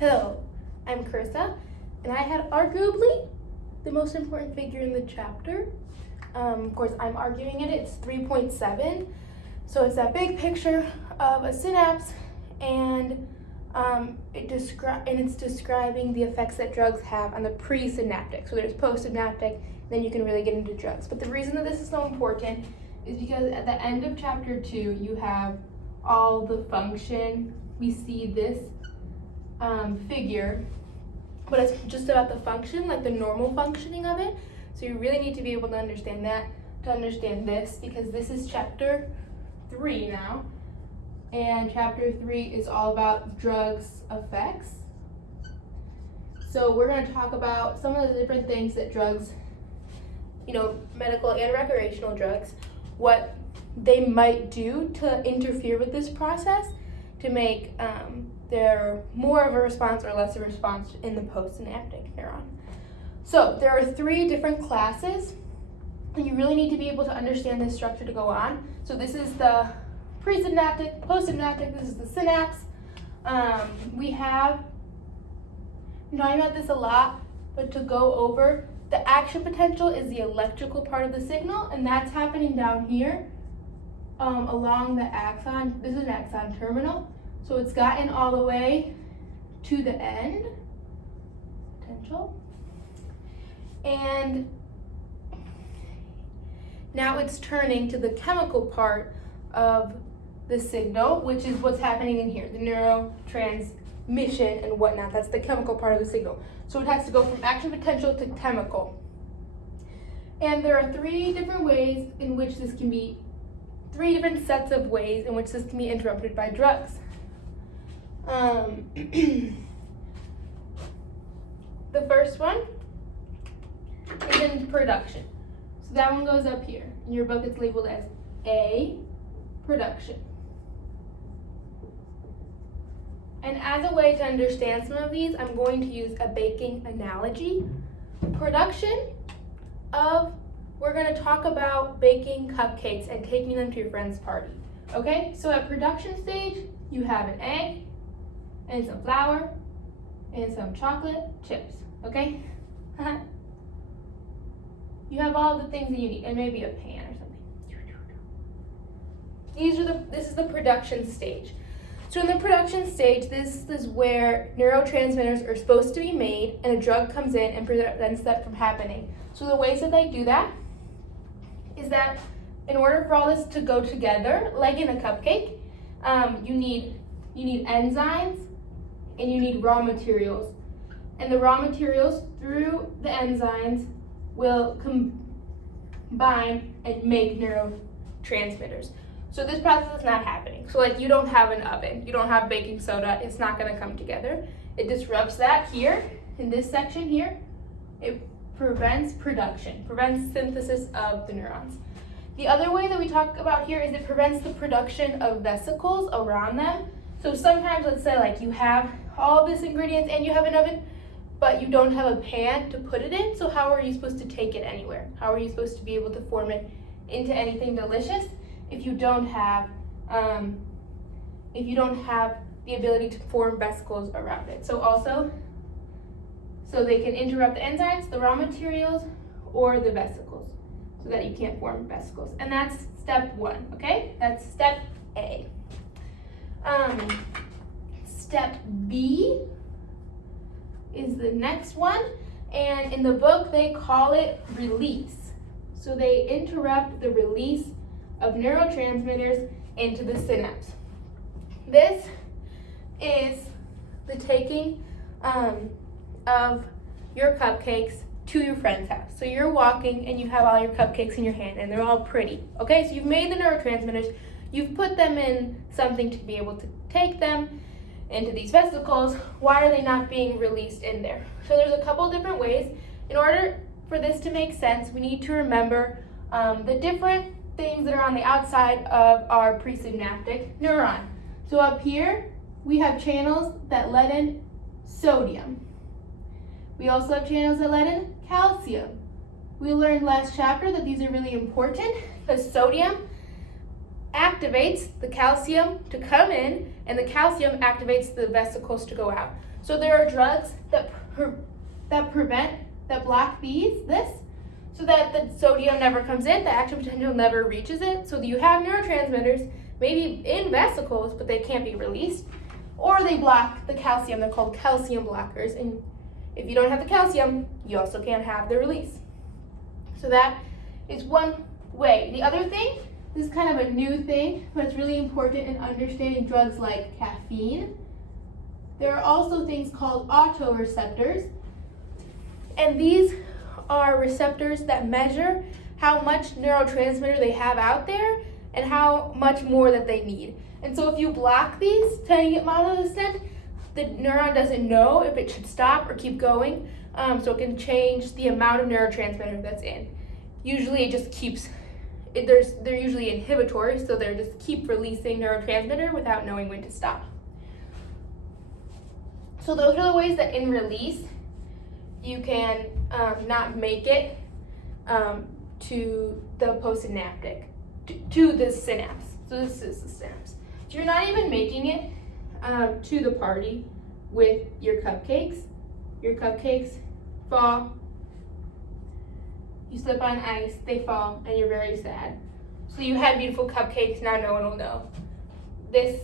Hello, I'm Charissa, and I had arguably the most important figure in the chapter. Of course, I'm arguing it. It's 3.7. So it's that big picture of a synapse, and it's describing the effects that drugs have on the presynaptic. So there's postsynaptic, then you can really get into drugs. But the reason that this is so important is because at the end of chapter 2, you have all the function. We see this figure, but it's just about the function, like the normal functioning of it. So you really need to be able to understand that to understand this, because this is chapter 3 now, and chapter 3 is all about drugs effects. So we're going to talk about some of the different things that drugs, medical and recreational drugs, what they might do to interfere with this process to make there more of a response or less of a response in the postsynaptic neuron. So there are 3 different classes, and you really need to be able to understand this structure to go on. So this is the presynaptic, postsynaptic, this is the synapse. We have been talking about this a lot, but to go over, the action potential is the electrical part of the signal, and that's happening down here along the axon. This is an axon terminal. So it's gotten all the way to the end, potential, and now it's turning to the chemical part of the signal, which is what's happening in here, the neurotransmission and whatnot. That's the chemical part of the signal. So it has to go from action potential to chemical. And there are 3 different ways in which this can be, 3 different sets of ways in which this can be interrupted by drugs. The first one is in production. So that one goes up here. In your book, it's labeled as A, production. And as a way to understand some of these, I'm going to use a baking analogy. Production of, we're going to talk about baking cupcakes and taking them to your friend's party. Okay, so at production stage, you have an egg, and some flour, and some chocolate chips, okay? You have all the things that you need, and maybe a pan or something. This is the production stage. So in the production stage, this is where neurotransmitters are supposed to be made, and a drug comes in and prevents that from happening. So the ways that they do that is that in order for all this to go together, like in a cupcake, you need enzymes, and you need raw materials. And the raw materials through the enzymes will combine and make neurotransmitters. So this process is not happening. So like you don't have an oven, you don't have baking soda, it's not gonna come together. It disrupts that here, in this section here. It prevents production, prevents synthesis of the neurons. The other way that we talk about here is it prevents the production of vesicles around them. So sometimes, let's say like you have all this ingredients and you have an oven, but you don't have a pan to put it in, so how are you supposed to take it anywhere? How are you supposed to be able to form it into anything delicious if you don't have the ability to form vesicles around it? So they can interrupt the enzymes, the raw materials, or the vesicles, so that you can't form vesicles. And that's step 1, okay? That's step A. Step B is the next one, and in the book they call it release. So they interrupt the release of neurotransmitters into the synapse. This is the taking of your cupcakes to your friend's house. So you're walking and you have all your cupcakes in your hand and they're all pretty. Okay, so you've made the neurotransmitters, you've put them in something to be able to take them into these vesicles. Why are they not being released in there? So there's a couple different ways. In order for this to make sense, we need to remember the different things that are on the outside of our presynaptic neuron. So up here, we have channels that let in sodium. We also have channels that let in calcium. We learned last chapter that these are really important because sodium activates the calcium to come in, and the calcium activates the vesicles to go out. So there are drugs that block this, so that the sodium never comes in, the action potential never reaches it. So you have neurotransmitters maybe in vesicles, but they can't be released, or they block the calcium. They're called calcium blockers, and if you don't have the calcium, you also can't have the release. So that is one way. The other thing, this is kind of a new thing, but it's really important in understanding drugs like caffeine. There are also things called autoreceptors, and these are receptors that measure how much neurotransmitter they have out there and how much more that they need. And so if you block these to any amount of extent, the neuron doesn't know if it should stop or keep going, so it can change the amount of neurotransmitter that's in. Usually it just keeps, they're usually inhibitory, so they just keep releasing neurotransmitter without knowing when to stop. So those are the ways that in release, you can not make it to the postsynaptic, to the synapse. So this is the synapse. So you're not even making it to the party with your cupcakes. Your cupcakes fall. You slip on ice, they fall, and you're very sad. So you had beautiful cupcakes, now no one will know. This,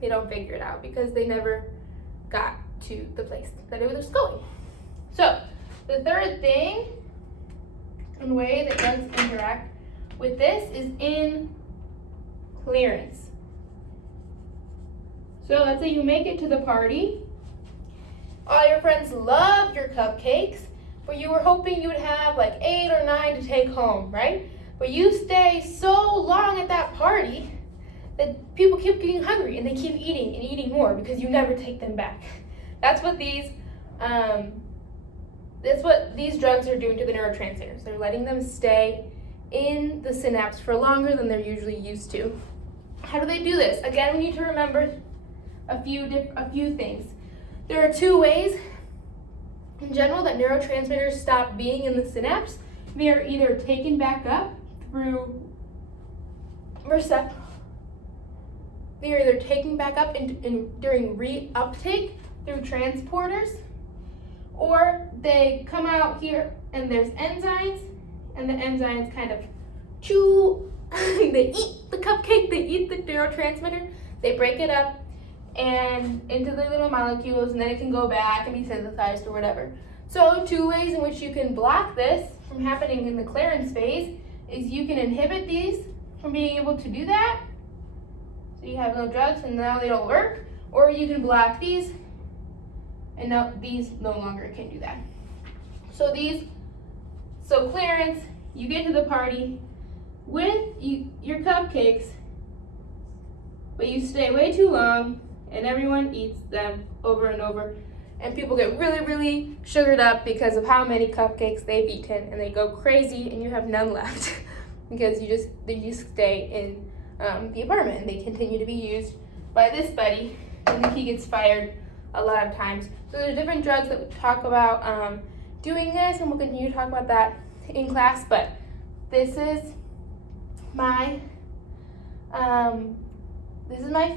they don't figure it out because they never got to the place that it was going. So the third thing and way that drugs interact with this is in clearance. So let's say you make it to the party. All your friends love your cupcakes, but you were hoping you would have like 8 or 9 to take home, right? But you stay so long at that party that people keep getting hungry and they keep eating and eating more because you never take them back. That's what these drugs are doing to the neurotransmitters. They're letting them stay in the synapse for longer than they're usually used to. How do they do this? Again, we need to remember a few things. There are 2 ways in general that neurotransmitters stop being in the synapse. They are either taken back up through during reuptake through transporters, or they come out here and there's enzymes, and the enzymes kind of chew, they eat the cupcake, they eat the neurotransmitter, they break it up and into the little molecules, and then it can go back and be synthesized or whatever. So 2 ways in which you can block this from happening in the clearance phase is you can inhibit these from being able to do that, so you have no drugs and now they don't work, or you can block these and now these no longer can do that. So clearance, you get to the party with your cupcakes, but you stay way too long and everyone eats them over and over, and people get really, really sugared up because of how many cupcakes they've eaten, and they go crazy and you have none left because they just stay in the apartment and they continue to be used by this buddy, and he gets fired a lot of times. So there's different drugs that we talk about doing this, and we'll continue to talk about that in class, but this is my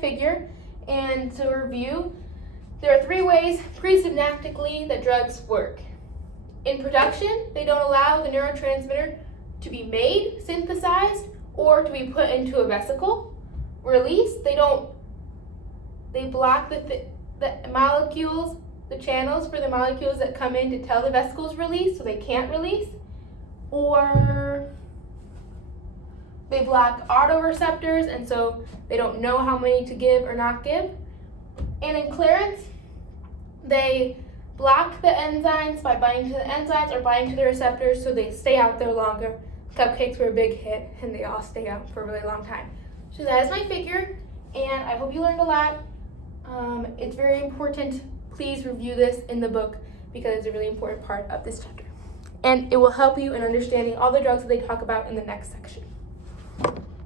figure. And to review, there are 3 ways presynaptically that drugs work. In production, they don't allow the neurotransmitter to be made, synthesized, or to be put into a vesicle. Release, they block the molecules, the channels for the molecules that come in to tell the vesicles release, so they can't release. Or they block autoreceptors, and so they don't know how many to give or not give. And in clearance, they block the enzymes by binding to the enzymes or binding to the receptors, so they stay out there longer. Cupcakes were a big hit, and they all stay out for a really long time. So that is my figure, and I hope you learned a lot. It's very important. Please review this in the book because it's a really important part of this chapter. And it will help you in understanding all the drugs that they talk about in the next section.